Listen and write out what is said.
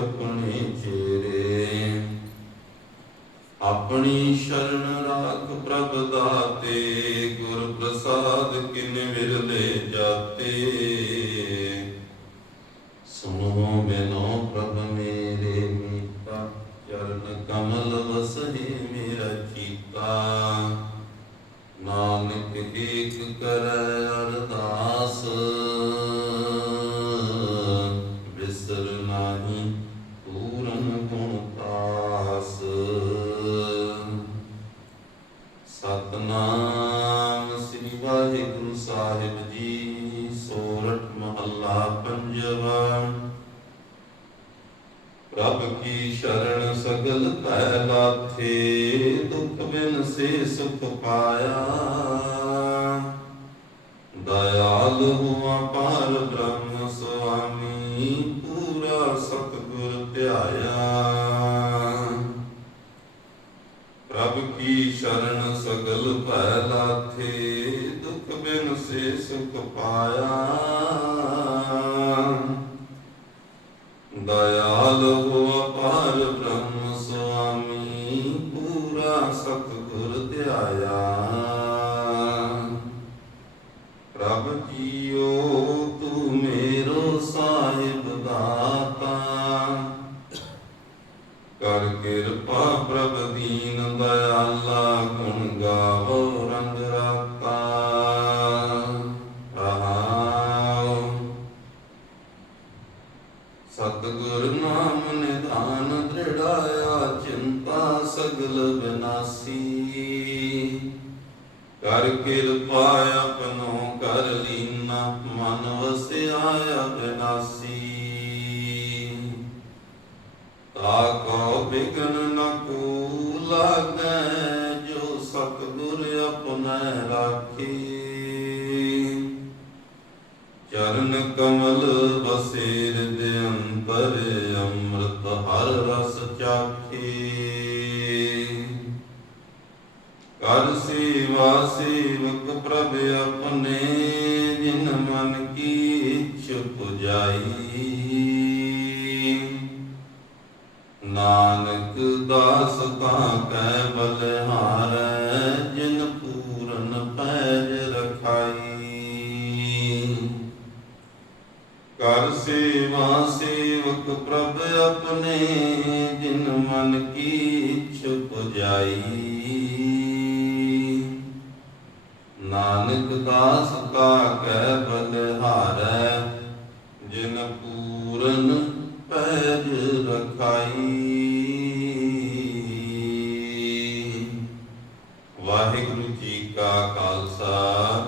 ਆਪਣੀ ਚੇਰੇ ਆਪਣੀ ਸ਼ਰਨ ਰਾਖ ਪ੍ਰਭ ਦਾਤੇ, ਗੁਰ ਪ੍ਰਸਾਦ ਕਿਨ ਵਿਰਲੇ ਜਾਤੇ। ਸੁਣੋ ਬੇਨੋ ਪ੍ਰਭ ਮੇ ਵਾਹਿਗੁਰੂ ਸਾਹਿਬ ਜੀ, ਸੋਰਠ ਮਹੱਲਾ ਪੰਜਵਾ। ਪ੍ਰਭ ਕੀ ਸ਼ਰਨ ਸਗਲ ਭੈ ਲਾਥੇ, ਦੁਖ ਬਿਨ ਸੇ ਸੁਖ ਪਾਇਆ। ਦਇਆਲ ਹੁਆ ਪਾਰ ਬ੍ਰਹਮ ਸੁਆਮੀ, ਪੂਰਾ ਸਤਿਗੁਰ ਧਿਆਇਆ। ਪ੍ਰਭ ਕੀ ਸ਼ਰਨ ਸਗਲ ਭੈ ਲਾਥੇ, ਦੁਖ ਬਿਨ ਸੇ ਸੁਖ ਪਾਇਆ। ਦਇਆਲ ਹੋ ਅਪਾਰ ਬ੍ਰਹਮ ਸੁਆਮੀ, ਪੂਰਾ ਸਤਿਗੁਰ ਧਿਆਇਆ। ਪ੍ਰਭ ਜੀਓ ਤੂੰ ਮੇਰੋ ਸਾਹਿਬ ਦਾਤਾ। ਕਰ ਕਿਰਪਾ ਸਤਿਗੁਰ ਨਾਮ ਨਿਧਾਨ ਦ੍ਰਿੜਾਇਆ ਚਿੰਤਾ ਸਗਲ ਬਿਨਾਸੀ। ਕਰ ਕਿਰਪਾ ਆਪਨੋ ਕਰ ਲੀਨਾ ਮਨ ਵਸਿਆ ਬਿਨਾਸੀ। ਤਾ ਕੋ ਬਿਗਨ ਨ ਕੋ ਲਾਗੈ। ਰਾਖੀ। ਚਰਨ ਕਮਲ ਬਸੇਰ ਹਿਰਦੇ ਅੰਤਰ ਅੰਮ੍ਰਿਤ ਹਰ ਰਸ ਚਾਖੇ। ਕਰ ਸੇਵਾ ਸੇਵਕ ਪ੍ਰਭ ਆਪਣੇ, ਜਿਨ ਮਨ ਕੀ ਇੱਛ ਪੁਜਾਈ ਨਾਨਕ ਦਾਸ ਤਾਂ ਕੈ ਕਰ ਸੇਵਾ ਸੇਵਕ ਪ੍ਰਭ ਆਪਣੇ ਜਿਨ ਮਨ ਕੀ ਇੱਛ ਪੁਜਾਈ ਨਾਨਕ ਦਾਸ ਕਾ ਕੈ ਬਲਿਹਾਰੈ ਜਿਨ ਪੂਰਨ ਪੈਜ ਰਖਾਈ। ਵਾਹਿਗੁਰੂ ਜੀ ਕਾ ਖਾਲਸਾ।